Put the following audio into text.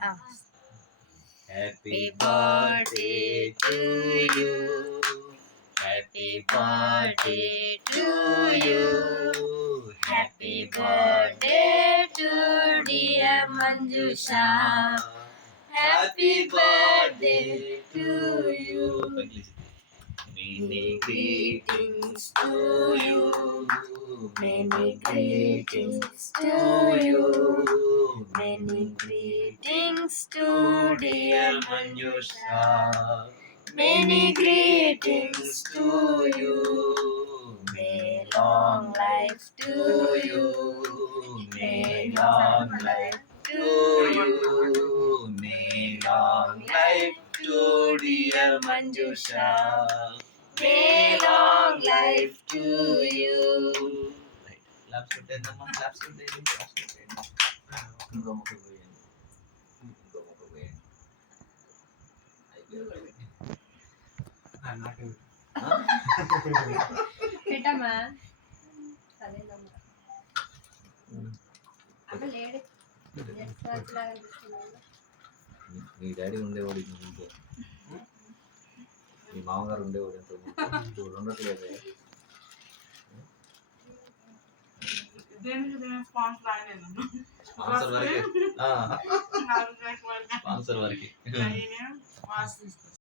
Happy birthday to you. Happy birthday to you. Happy birthday to dear Manjusha. Happy birthday to you. Many greetings to you. Many greetings to you. Many greetings to dear Manjusha. Many greetings to you. May long life to you. May long life to you. May long life to dear Manjusha. May long life to you. Right. Claps to them. Claps to them. Claps to them. Go muka goyang. Go muka goyang. Ayo lagi. Anak itu. Kita mah. Kalian nama. Apa lede? Me daddy ఉండేవాడు ఇంట్లో మీ మామగారు ఉండేవాడు ఇంట్లో ఉండట్లేదు sponsor వరకు sponsor వరకు